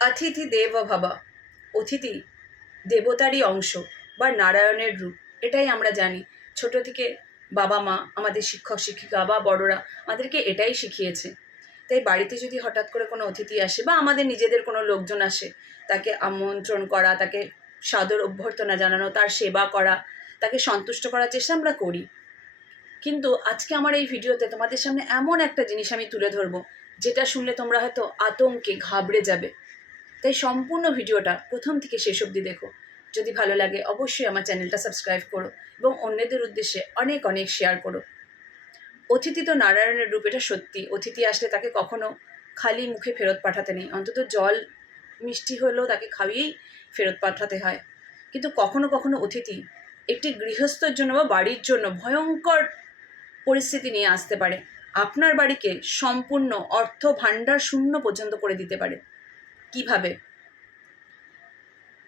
অতিথি দেব ভাবা। অতিথি দেবতারই অংশ বা নারায়ণের রূপ, এটাই আমরা জানি। ছোট থেকে বাবা মা, আমাদের শিক্ষক, শিক্ষিকা বা বড়রা আমাদেরকে এটাই শিখিয়েছে। তাই বাড়িতে যদি হঠাৎ করে কোনো অতিথি আসে বা আমাদের নিজেদের কোনো লোকজন আসে, তাকে আমন্ত্রণ করা, তাকে সাদর অভ্যর্থনা জানানো, তার সেবা করা, তাকে সন্তুষ্ট করার চেষ্টা আমরা করি। কিন্তু আজকে আমার এই ভিডিওতে তোমাদের সামনে এমন একটা জিনিস আমি তুলে ধরবো, যেটা শুনলে তোমরা হয়তো আতঙ্কে ঘাবড়ে যাবে। তাই সম্পূর্ণ ভিডিওটা প্রথম থেকে শেষ অবধি দেখো। যদি ভালো লাগে, অবশ্যই আমার চ্যানেলটা সাবস্ক্রাইব করো এবং অন্যদের উদ্দেশ্যে অনেক অনেক শেয়ার করো। অতিথি তো নারায়ণের রূপ, এটা সত্যি। অতিথি আসলে তাকে কখনো খালি মুখে ফেরত পাঠাতে নেই। অন্তত জল মিষ্টি হলেও তাকে খাইয়েই ফেরত পাঠাতে হয়। কিন্তু কখনো কখনো অতিথি একটি গৃহস্থর জন্য বা বাড়ির জন্য ভয়ঙ্কর পরিস্থিতি নিয়ে আসতে পারে। আপনার বাড়িকে সম্পূর্ণ অর্থ ভাণ্ডার শূন্য পর্যন্ত করে দিতে পারে। কীভাবে?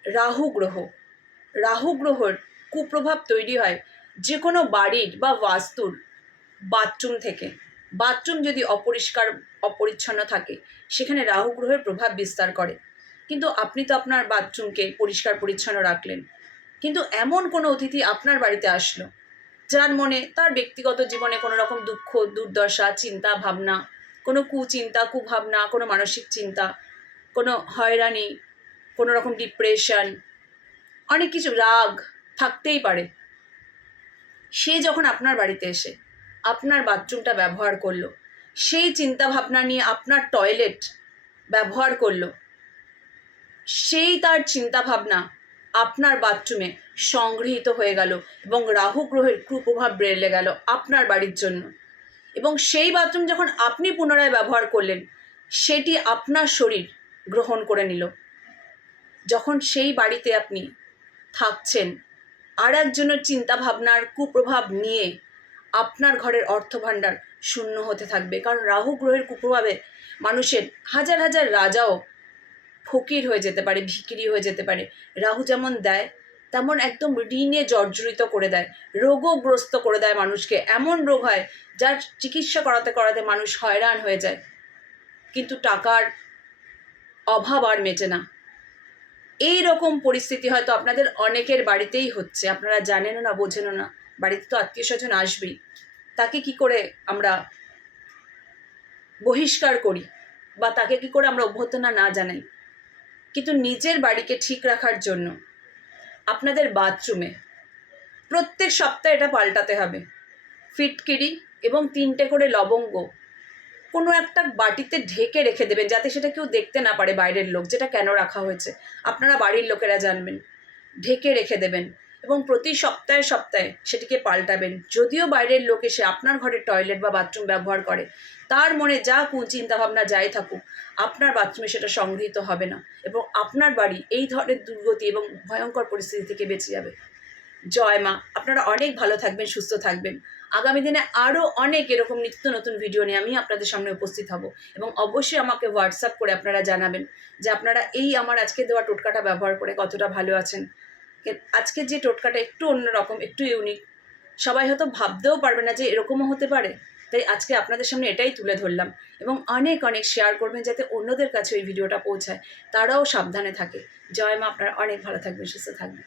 রাহু গ্রহ। রাহু গ্রহর কুপ্রভাব তৈরি হয় যে কোনো বাড়ির বা বাস্তুর বাথরুম থেকে। বাথরুম যদি অপরিষ্কার, অপরিচ্ছন্ন থাকে, সেখানে রাহু গ্রহের প্রভাব বিস্তার করে। কিন্তু আপনি তো আপনার বাথরুমকে পরিষ্কার, পরিচ্ছন্ন রাখলেন। কিন্তু এমন কোনো অতিথি আপনার বাড়িতে আসলো, যার মনে, তার ব্যক্তিগত জীবনে কোনো রকম দুঃখ, দুর্দশা, চিন্তা, ভাবনা, কোনো কুচিন্তা, কুভাবনা, কোনো মানসিক চিন্তা কোনো হয়রানি, কোনো রকম ডিপ্রেশন অনেক কিছু, রাগ থাকতেই পারে। সে যখন আপনার বাড়িতে এসে আপনার বাথরুমটা ব্যবহার করল, সেই চিন্তা ভাবনা নিয়ে আপনার টয়লেট ব্যবহার করল, সেই তার চিন্তা ভাবনা আপনার বাথরুমে সংগৃহীত হয়ে গেল এবং রাহু গ্রহের কুপ্রভাব বেড়ে গেল আপনার বাড়ির জন্য। এবং সেই বাথরুম যখন আপনি পুনরায় ব্যবহার করলেন, সেটি আপনার শরীর গ্রহণ করে নিল। যখন সেই বাড়িতে আপনি থাকছেন, আর একজনের চিন্তা ভাবনার কুপ্রভাব নিয়ে আপনার ঘরের অর্থভাণ্ডার শূন্য হতে থাকবে। কারণ রাহু গ্রহের কুপ্রভাবে মানুষের হাজার হাজার রাজাও ফকির হয়ে যেতে পারে ভিকিরি হয়ে যেতে পারে। রাহু যেমন দেয়, তেমন একদম ঋণে জর্জরিত করে দেয় রোগগ্রস্ত করে দেয় মানুষকে। এমন রোগ হয় যার চিকিৎসা করাতে করাতে মানুষ হয়রান হয়ে যায়। কিন্তু টাকার অভাব আর মেটে না। এই রকম পরিস্থিতি হয়তো আপনাদের অনেকের বাড়িতেই হচ্ছে। আপনারা জানেনও না, বোঝেনও না। বাড়িতে তো আত্মীয় স্বজন আসবেই। তাকে কি করে আমরা বহিষ্কার করি? বা তাকে কি করে আমরা অভ্যর্থনা না জানাই? কিন্তু নিজের বাড়িকে ঠিক রাখার জন্য আপনাদের বাথরুমে প্রত্যেক সপ্তাহে এটা পাল্টাতে হবে। ফিটকিরি এবং তিনটে করে লবঙ্গ কোনো একটা বাটিতে ঢেকে রেখে দেবেন যাতে সেটা কেউ দেখতে না পারে বাইরের লোক, যেটা কেন রাখা হয়েছে। আপনারা বাড়ির লোকেরা জানবেন। ঢেকে রেখে দেবেন এবং প্রতি সপ্তাহে সপ্তাহে সেটিকে পাল্টাবেন। যদিও বাইরের লোক এসে আপনার ঘরের টয়লেট বা বাথরুম ব্যবহার করে, তার মনে যা চিন্তাভাবনা যাই থাকুক, আপনার বাথরুমে সেটা সংগৃহীত হবে না এবং আপনার বাড়ি এই ধরনের দুর্গতি এবং ভয়ঙ্কর পরিস্থিতি থেকে বেঁচে যাবে। জয় মা। আপনারা অনেক ভালো থাকবেন, সুস্থ থাকবেন। আগামী দিনে আরও অনেক এরকম নিত্য নতুন ভিডিও নিয়ে আমি আপনাদের সামনে উপস্থিত হব। এবং অবশ্যই আমাকে হোয়াটসঅ্যাপ করে আপনারা জানাবেন যে আপনারা এই আমার আজকে দেওয়া টোটকাটা ব্যবহার করে কতটা ভালো আছেন। আজকে যে টোটকাটা একটু অন্যরকম একটু ইউনিক সবাই হয়তো ভাবতেও পারবে না যে এরকমও হতে পারে। তাই আজকে আপনাদের সামনে এটাই তুলে ধরলাম। এবং অনেক অনেক শেয়ার করবেন যাতে অন্যদের কাছে ওই ভিডিওটা পৌঁছায়। তারাও সাবধানে থাকে। জয় মা, আপনারা অনেক ভালো থাকবেন, সুস্থ থাকবেন।